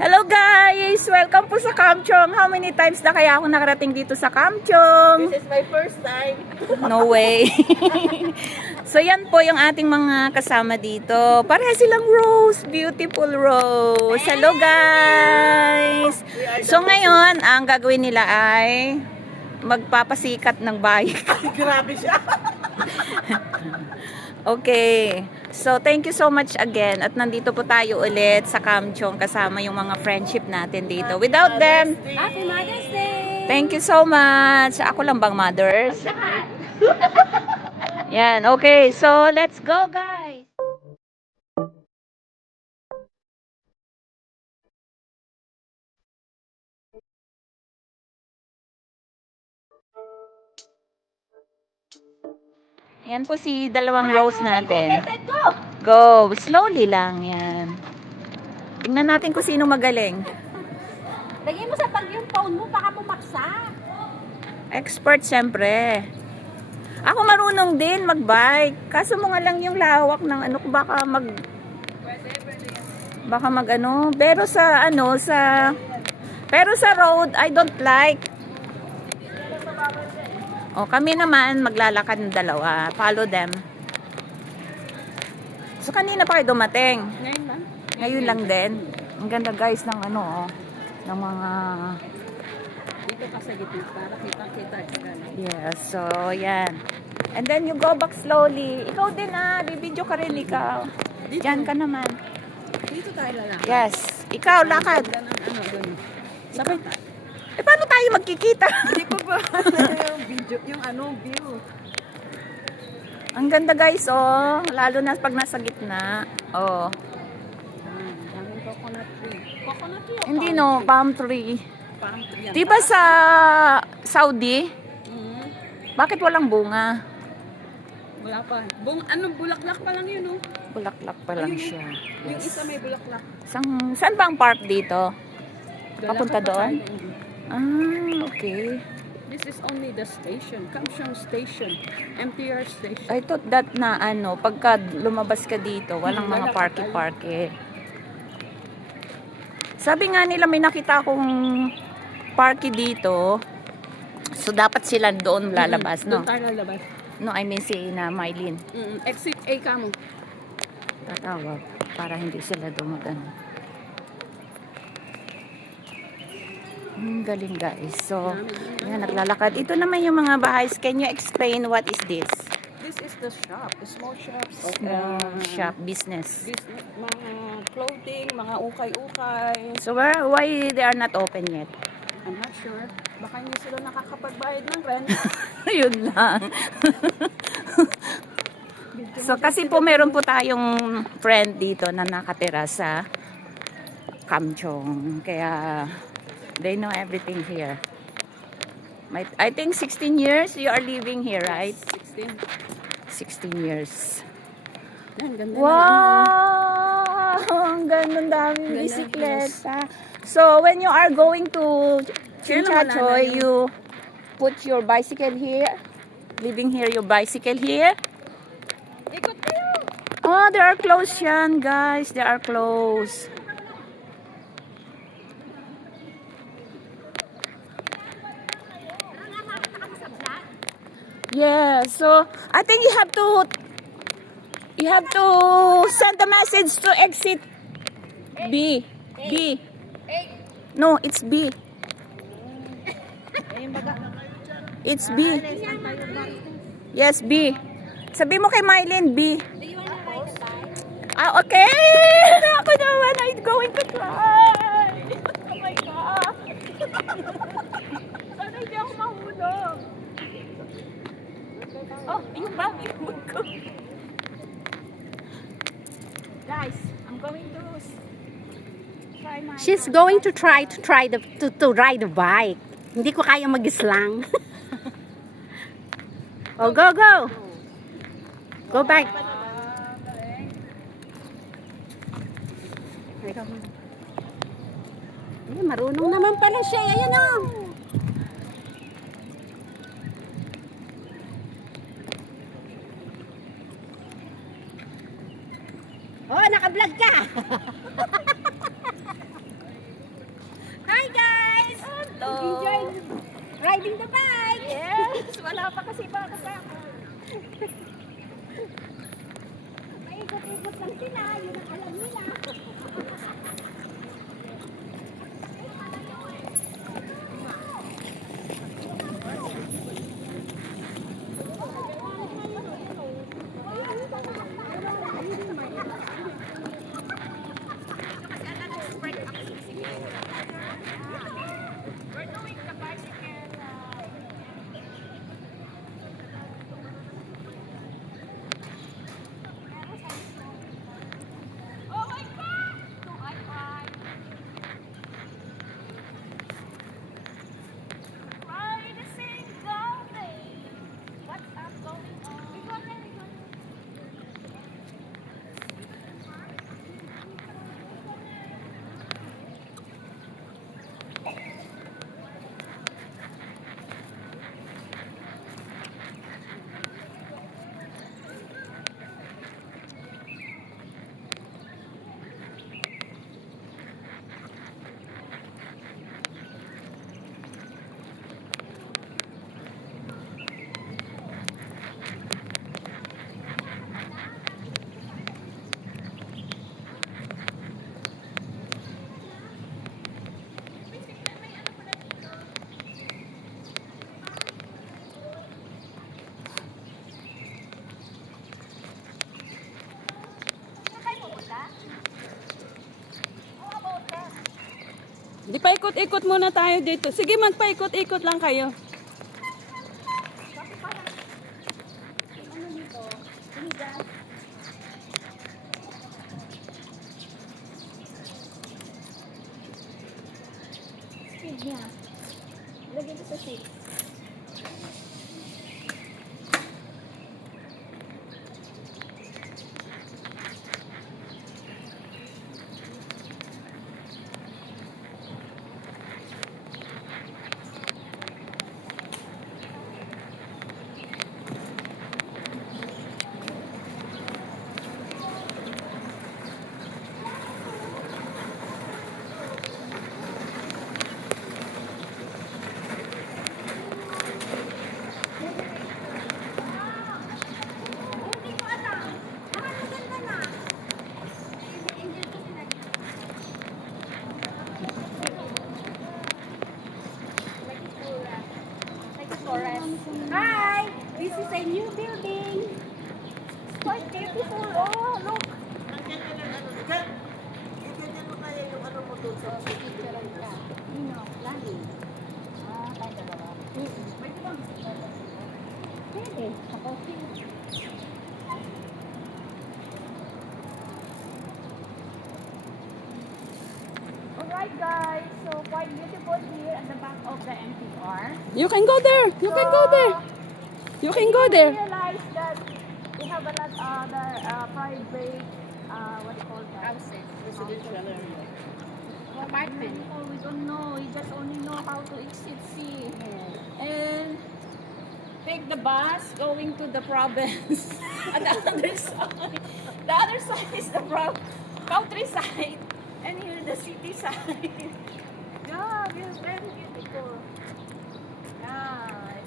Hello guys! Welcome po sa Kamchong. How many times na kaya ako nakarating dito sa Kamchong? This is my first time. No way. So yan po yung ating mga kasama dito. Pareha silang Rose. Beautiful Rose. Hello guys! So ngayon, ang gagawin nila ay magpapasikat ng bike. Grabe siya. Okay. So, thank you so much again. At nandito po tayo ulit sa Kamchong kasama yung mga friendship natin dito. Without them, Happy Mother's Day! thank you so much. Ako lang bang mothers? Yan. Okay. So, let's go guys. Yan po si dalawang Rose natin. Go. Slowly lang. Yan. Tingnan natin kung sino magaling. Lagay mo sa bag yung phone mo, baka pumaksa. Expert siyempre. Ako marunong din magbike. Kaso mo nga lang yung lawak ng ano, baka mag ano. Pero sa ano, pero sa road, I don't like. O, kami naman maglalakad ng dalawa. Follow them. So, kanina pa kayo dumating. Ngayon lang. Ngayon lang din. Ang ganda guys ng ano, ng mga... Dito ka sa gitna para kita-kita. Yes, so yan. And then you go back slowly. Ikaw din bibidyo ka rin ikaw. Diyan ka naman. Dito tayo lalaki. Yes, ikaw lakad. Ano doon? Sabay. Paano tayo magkikita? Hindi ko ba yung video, yung view. Ang ganda guys, oh. Lalo na pag nasa gitna. Oh. Daming coconut tree. Coconut tree o Hindi palm no, tree? palm tree. Palm tree yan. Diba sa Saudi, Mhm. bakit walang bunga? Wala pa. Bulaklak pa lang yun, oh. Bulaklak pa lang Ayun, siya. Yung isa may bulaklak. Saan ba ang park dito? Dala Papunta ka pa doon? tayo. Okay. This is only the station, Kamchong Station, MTR Station. I thought that na ano, pagka lumabas ka dito, walang mga Wala pa parky-parky. Sabi nga nila may nakita akong parky dito. So dapat sila doon lalabas, no? Doon tayo lalabas. No, I mean si na Mylene. Exit A ka mo. Tatawag para hindi sila dumagano. Galing guys. So, yan, naglalakad. Ito naman yung mga bahay. Can you explain what is this? This is the shop, the small shops. Shop business. Business, mga clothing, mga ukay-ukay. So, why they are not open yet? I'm not sure. Baka hindi sila nakakapagbayad ng rent. Yun lang. So, kasi po meron po tayong friend dito na nakatira sa Kamchong. Kaya, they know everything here. I think 16 years you are living here, right? 16. 16 years. Yan, ganda Wow! Ang ganda, daming Ganda, bisikleta. So, when you are going to Kailan wala na Chinchachoy, yun? you put your bicycle here? Leaving here your bicycle here? Ikot kayo! Oh, they are closed yan, guys. They are closed. Yeah, so I think you have to send the message to exit B. B. No, it's B. It's B. Yes, B. Sabi mo kay Mylene, B. Okay. Ako naman, I'm going to try. Oh my God. Sana hindi ako mahulog. Oh, yung bag ko. Guys, I'm going to try my... She's going to try to ride the bike. Hindi ko kaya mag-slang. Oh, go, go. Go back. Ay, marunong naman pala siya. Ayan o. Oh, naka-vlog ka. riding the bike. Yes! Wala pa kasi pa kasama. Paikot-ikot lang sila, yun ang alam nila. Di paikot-ikot muna tayo dito. Sige, magpaikot-ikot lang kayo. Speed niya. Lagyan ko sa seat. Hi! This is a new building. Quite beautiful. Oh, look. Pwede. Sa coffee. Alright guys, so quite beautiful here at the back of the MTR. You can go there. You can go there. You can go there. Realize that we have a lot other private, what do you call that? Houses, residential area. Apartment. We don't know. We just only know how to exit sea. And take the bus going to the province. At the other side. The other side is the countryside. And here the city side. Yeah, it's very beautiful. Yeah.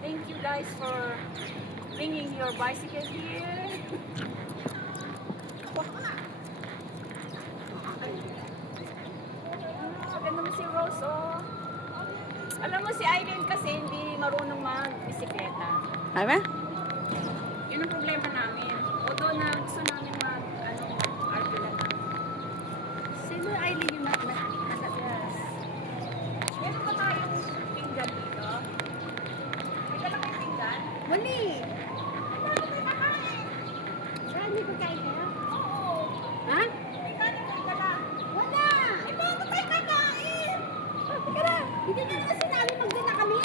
Thank you guys for bringing your bicycle here. Maganda mo si Rose, oh. Alam mo si Irene kasi hindi marunong mag-bisikleta. Diba? Yun ang problema namin. Although na gusto namin mag-argue lang namin. Sino Aileen yung Yes. Meron ba tayong pinggan dito? May dala kayong pinggan? Wali! Ano kayo nakain? Marami ko kain kayo? Oo. Ha? May kanin kayo dala. Wala! Ay, paano tayo kakain? Teka lang, hindi nyo naman sinabi magdala kami.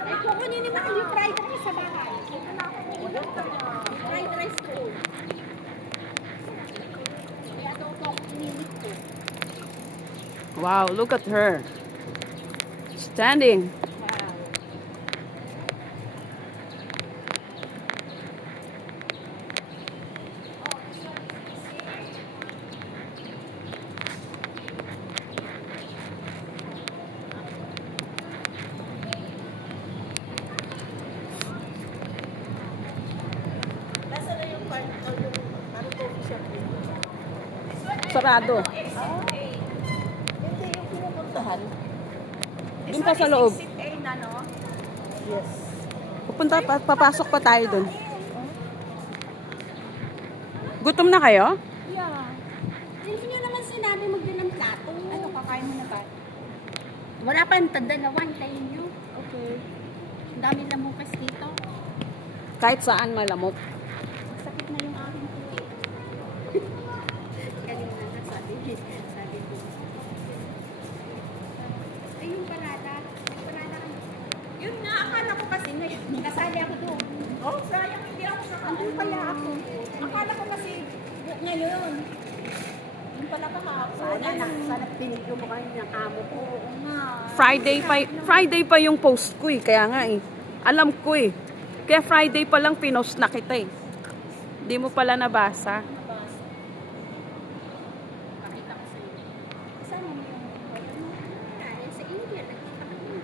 Ay, kukunin naman yung fried rice sa bahay. Ito na ako. Ulam ka na. Fried rice ko. Kaya daw ito ako inilit ko. Wow, look at her. Standing. Sarado. Hindi yung pinupuntahan. Doon pa sa loob. Exit A na, no? Yes. Papasok pa tayo doon. Gutom na kayo? Yeah. Hindi nyo naman sinabi magdala ng plato. Ano, kakain mo na ba? Wala pa ang tandalawan, tayo nyo. Okay. Ang dami lamukas dito. Kahit saan malamok. Sakit na yung aking puwi. Galing na sabi ko. Ay, yung palada. Yung palada ka. Yun nga, akala ko kasi ngayon. Kasali ako doon. Oh, sayang hindi ako Andun pala ako. Akala ko kasi ngayon. Yung pala kahapon. Sana pinigyo mo kayo ng amo ko. Oo nga. Friday pa yung post ko eh. Kaya nga eh. Alam ko eh. Kaya Friday pa lang pinost na kita eh. Hindi mo pala nabasa. Pakita ko sa'yo. Kasama mo yung photo mo. Ay, sa India, nagkita kami.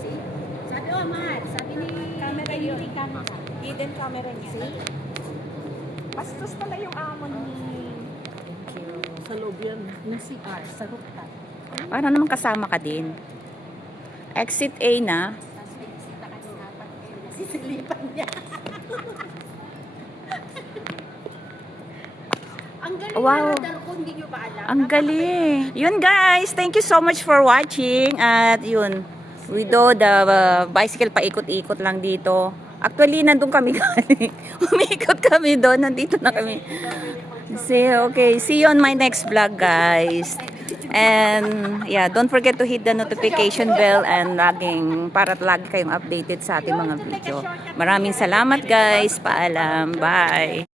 See? Sabi, oh, Matt, sabi ni Camera yun. Hindi camera. Hidden camera niya. See? Bastos pala yung amo ni... Sa loob yan. Na CR, sa rooftop. Para naman kasama ka din. Exit A na. Tapos may bisita ka ng apat. Nasisilipan niya. Ang galing Wow. na radar ko, hindi nyo ba alam? Ang galing. Yun guys, thank you so much for watching. At yun, we do the bicycle paikot-ikot lang dito. Actually, nandun kami galing. Umikot kami doon, nandito na kami. See you on my next vlog guys. And yeah, don't forget to hit the notification bell and para lagi kayong updated sa ating mga video. Maraming salamat guys. Paalam. Bye.